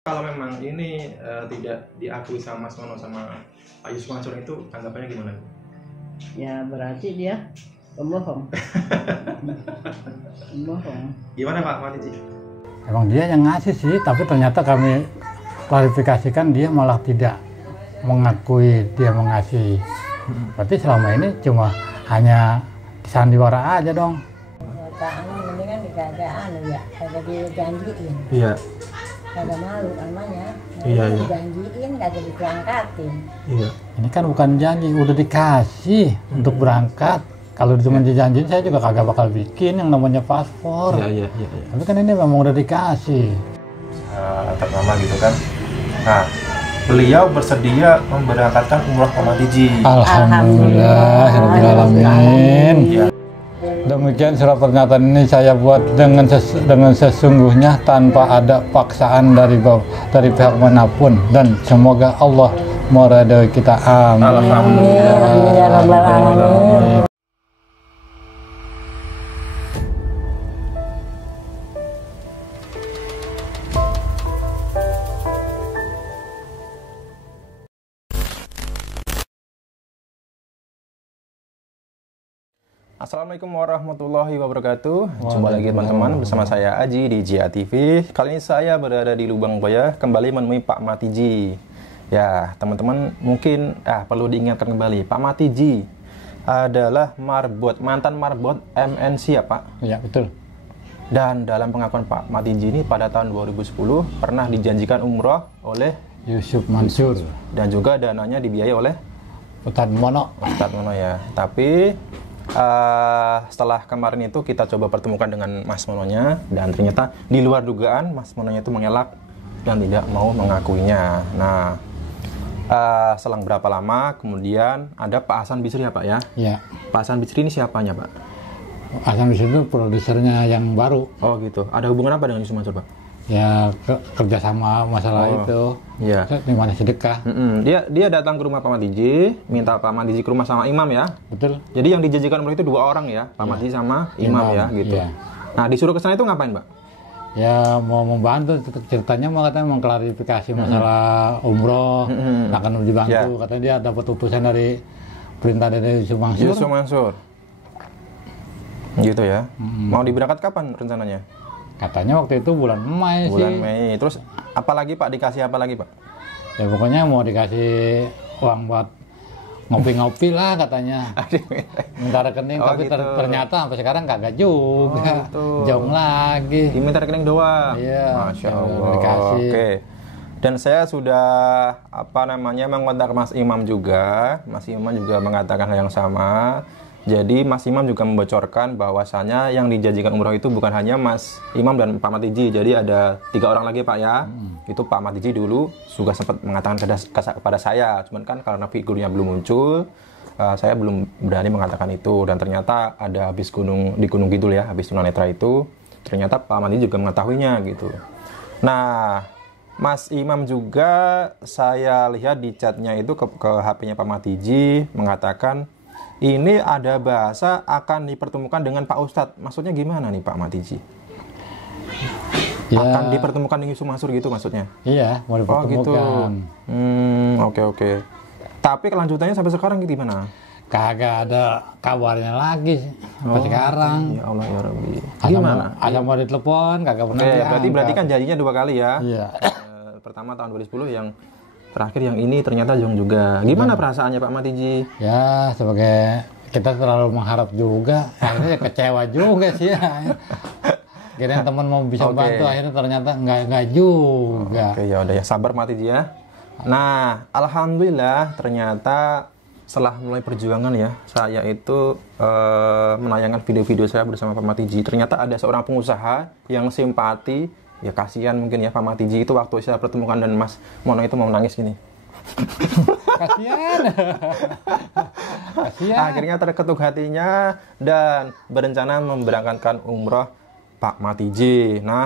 Kalau memang ini tidak diakui sama Mas Mono sama Pak Yusuf Mansur itu tanggapannya gimana? Ya berarti dia pembohong. Pembohong. Gimana Pak Matici? Emang dia yang ngasih sih, tapi ternyata kami klarifikasikan dia malah tidak mengakui dia mengasih. Berarti selama ini cuma hanya sandiwara aja dong. Mendingan dikagak ya, kagak dijanjiin. Iya. Kagak malu namanya. Iya. Dijanjiin kagak diberangkatin. Iya. Ini kan bukan janji, udah dikasih untuk berangkat. Kalau cuma dijanjiin saya juga kagak bakal bikin yang namanya paspor. Iya. Tapi kan ini memang udah dikasih. Ternama gitu kan. Nah, beliau bersedia memberangkatkan umroh Pak Matici. Alhamdulillah, alamin. Ya. Demikian surat pernyataan ini saya buat dengan sesungguhnya tanpa ada paksaan dari pihak manapun, dan semoga Allah meridhoi kita. Amin. Alhamdulillah. Assalamualaikum warahmatullahi wabarakatuh. Jumpa lagi teman-teman bersama saya Aji di JA TV. Kali ini saya berada di Lubang Buaya kembali menemui Pak Matici. Ya, teman-teman mungkin perlu diingatkan kembali, Pak Matici adalah mantan marbot MNC ya Pak? Ya, betul. Dan dalam pengakuan Pak Matici ini pada tahun 2010 pernah dijanjikan umroh oleh Yusuf Mansur dan juga dananya dibiayai oleh Ustadz Mono. Ustadz Mono ya. Tapi setelah kemarin itu kita coba pertemukan dengan Mas Mononya, dan ternyata di luar dugaan Mas Mononya itu mengelak dan tidak mau mengakuinya. Nah, selang berapa lama kemudian ada Pak Hasan Bisri ya Pak ya? Iya. Pak Hasan Bisri ini siapanya Pak? Hasan Bisri itu produsernya yang baru. Oh gitu. Ada hubungan apa dengan Yusuf Mansur Pak? Ya kerjasama masalah itu. Iya. Di mana sedekah. Dia datang ke rumah Pak Matici, minta Pak Matici ke rumah sama imam ya. Betul. Jadi yang dijanjikan umroh itu 2 orang ya, Pak Matici sama imam ya gitu. Iya. Nah, disuruh ke sana itu ngapain Pak? Ya mau membantu, ceritanya mau katanya mengklarifikasi masalah umroh, akan dibantu. Katanya dia dapat utusan dari perintah dari Yusuf Mansur. Yusuf Mansur. Gitu ya. Mau diberangkat kapan rencananya? Katanya waktu itu bulan Mei sih. Bulan Mei. Terus apalagi Pak, dikasih apa lagi Pak? Ya pokoknya mau dikasih uang buat ngopi-ngopi lah katanya. Minta rekening, tapi gitu. ternyata sampai sekarang kagak juga. Gitu. Jong lagi. Diminta rekening doang. Iya. Masya Allah. Dikasih. Oke. Dan saya sudah mengontak Mas Imam juga. Mas Imam juga mengatakan hal yang sama. Jadi Mas Imam juga membocorkan bahwasanya yang dijanjikan umroh itu bukan hanya Mas Imam dan Pak Matici. Jadi ada 3 orang lagi Pak ya. Itu Pak Matici dulu juga sempat mengatakan kepada saya. Cuman kan karena figurnya belum muncul, saya belum berani mengatakan itu. Dan ternyata ada habis di Gunung Kidul ya, habis tunanetra itu, ternyata Pak Matici juga mengetahuinya gitu. Nah, Mas Imam juga saya lihat di chatnya itu ke HP-nya Pak Matici mengatakan ini ada bahasa akan dipertemukan dengan Pak Ustadz. Maksudnya gimana nih Pak Matici? Ya, akan dipertemukan dengan Yusuf Mansur gitu maksudnya? Iya, mau dipertemukan. Oh gitu. Oke. Tapi kelanjutannya sampai sekarang gimana? Kagak ada kabarnya lagi sampai sekarang. Ya Allah ya Rabbi. Gimana? Ada mau ditelepon, kagak pernah diangkat. Berarti kan janjinya 2 kali ya? Iya. Pertama tahun 2010, yang terakhir yang ini ternyata Jong juga. Gimana perasaannya Pak Matici? Ya sebagai kita terlalu mengharap juga, akhirnya kecewa juga sih ya. Kira teman mau bisa bantu, akhirnya ternyata enggak juga. Oke, ya udah ya, sabar Matici ya. Nah, alhamdulillah ternyata setelah mulai perjuangan ya, saya itu menayangkan video-video saya bersama Pak Matici. Ternyata ada seorang pengusaha yang simpati. Ya kasihan mungkin ya Pak Matici itu waktu saya pertemukan dan Mas Mono itu mau nangis gini. Kasihan. Akhirnya terketuk hatinya dan berencana memberangkatkan umroh Pak Matici. Nah,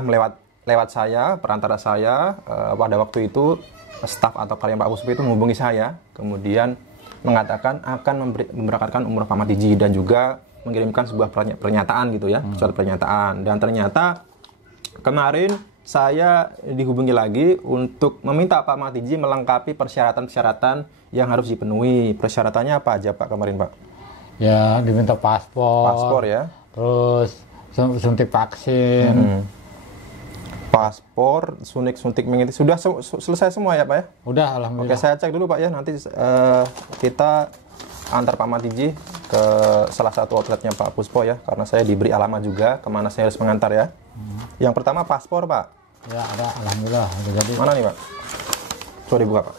lewat saya, perantara saya, pada waktu itu staf atau karyawan Pak Uspi itu menghubungi saya, kemudian mengatakan akan memberangkatkan umroh Pak Matici dan juga mengirimkan sebuah pernyataan gitu ya, surat pernyataan. Dan ternyata kemarin saya dihubungi lagi untuk meminta Pak Matiji melengkapi persyaratan-persyaratan yang harus dipenuhi. Persyaratannya apa aja Pak kemarin Pak? Ya diminta paspor. Paspor ya. Terus suntik vaksin. Paspor, suntik mengintis. Sudah selesai semua ya Pak ya? Udah, alhamdulillah. Oke, saya cek dulu Pak ya. Nanti kita antar Pak Matiji ke salah satu outletnya Pak Puspo ya. Karena saya diberi alamat juga kemana saya harus mengantar ya. Yang pertama paspor Pak. Ya ada, alhamdulillah. Udah jadi. Mana nih Pak? Coba dibuka Pak.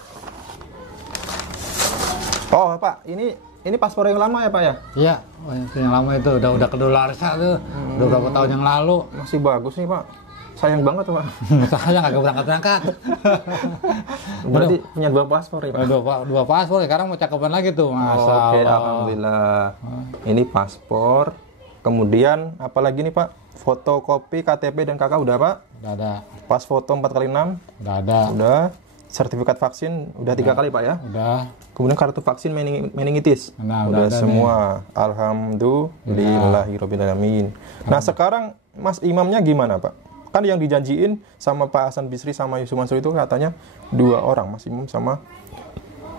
Oh Pak, ini paspor yang lama ya Pak ya? Iya, itu yang lama itu udah kedaluarsa tuh. Udah berapa tahun yang lalu. Masih bagus nih Pak. Sayang banget tuh Pak. Saya nggak berangkat. Berarti punya 2 paspor ya Pak? Dua paspor, sekarang mau cakapan lagi tuh. Masa Oke, alhamdulillah. Ini paspor. Kemudian apalagi nih Pak? Fotokopi KTP dan KK udah Pak? Udah ada. Pas foto 4x6? Udah ada. Udah. Sertifikat vaksin udah 3 kali Pak ya? Udah. Kemudian kartu vaksin meningitis? Nah, udah ada semua. Alhamdulillahirobbilalamin. Nah sekarang Mas Imamnya gimana Pak? Kan yang dijanjiin sama Pak Hasan Bisri sama Yusuf Mansur itu katanya 2 orang, Mas Imam sama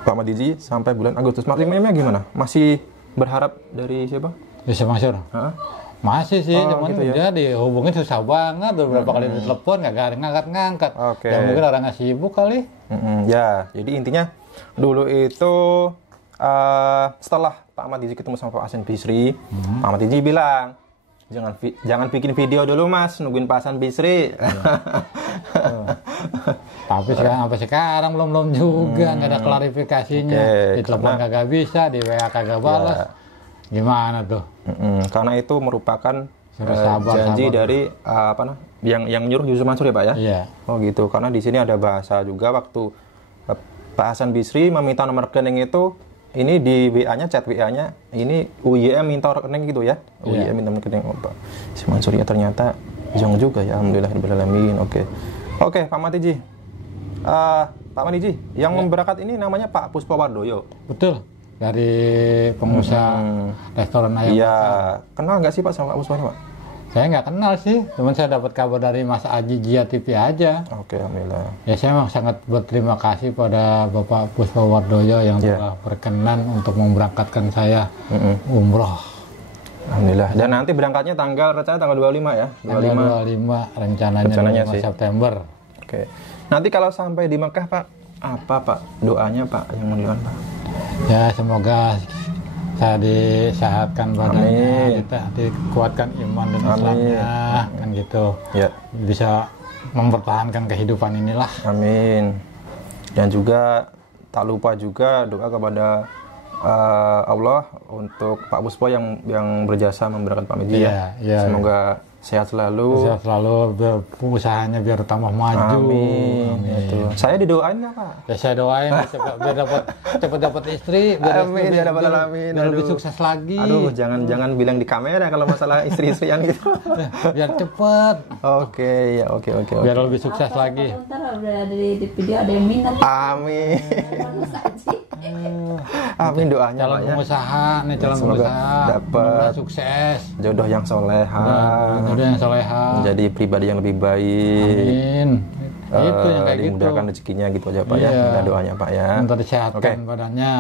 Pak Matiji sampai bulan Agustus. Mas Imamnya gimana? Masih berharap dari siapa? Yusuf Mansur. Hah? Masih sih, cuman gitu ya? dia dihubungin susah banget. Beberapa kali ditelepon nggak ngangkat-ngangkat. Oke. Ya mungkin orangnya sibuk kali. Ya, jadi intinya dulu itu setelah Pak Matiji ketemu sama Pak Hasan Bisri, Pak Matiji bilang, jangan bikin video dulu Mas, nungguin Pak Hasan Bisri. Tapi sampai sekarang belum juga, nggak ada klarifikasinya. Oke, Di telepon kagak bisa, di WA kagak balas. Gimana tuh? Karena itu merupakan sabar. janji dari yang nyuruh Yusuf Mansur ya Pak ya? Iya. Oh gitu, karena di sini ada bahasa juga waktu Pak Hasan Bisri meminta nomor rekening itu, ini di WA-nya, chat WA-nya, ini UYM minta rekening gitu ya? Iya. UYM minta rekening. Oh, Pak Yusuf Mansur ya ternyata jong juga ya, alhamdulillahirobbilalamin. Oke, Pak Matiji. Pak Matiji, yang memberangkat ini namanya Pak Puspo Wardoyo. Betul. Dari pengusaha restoran ayam. Iya, kenal nggak sih Pak sama Pak Puspo Pak? Saya nggak kenal sih, cuman saya dapat kabar dari Mas Aji Jia TV aja. Oke, alhamdulillah. Ya saya memang sangat berterima kasih pada Bapak Puspo Wardoyo yang telah berkenan untuk memberangkatkan saya umroh. Alhamdulillah. Dan nanti berangkatnya rencananya tanggal 25 ya? Tanggal 25 rencananya 25 sih. September. Oke. Nanti kalau sampai di Mekah Pak, apa Pak doanya Pak yang mendoakan Pak? Ya semoga saya disehatkan badannya, dikuatkan iman dan Islamnya, kan gitu. Ya. Bisa mempertahankan kehidupan inilah. Amin. Dan juga tak lupa juga doa kepada Allah untuk Pak Puspo yang berjasa memberangkat Pak Matiji ya. Semoga sehat selalu. Sehat selalu, usahanya biar tambah maju. Amin. Itu. Saya didoain nggak Pak? Ya saya doain biar cepat dapat istri, biar lebih sukses lagi. Aduh, jangan bilang di kamera kalau masalah istri-istri yang gitu. Biar cepat. Oke. Biar lebih sukses lagi. Ntar udah di video ada yang minat. Amin. Amin doanya Calon Pak ya. pengusaha, nih calon Semoga pengusaha dapat sukses. Jodoh yang soleha. Jodoh yang soleha. Menjadi pribadi yang lebih baik. Amin. Itu yang kayak gitu. Dimudahkan rezekinya gitu aja Pak ya. Dan doanya Pak ya. Untuk disehatkan badannya.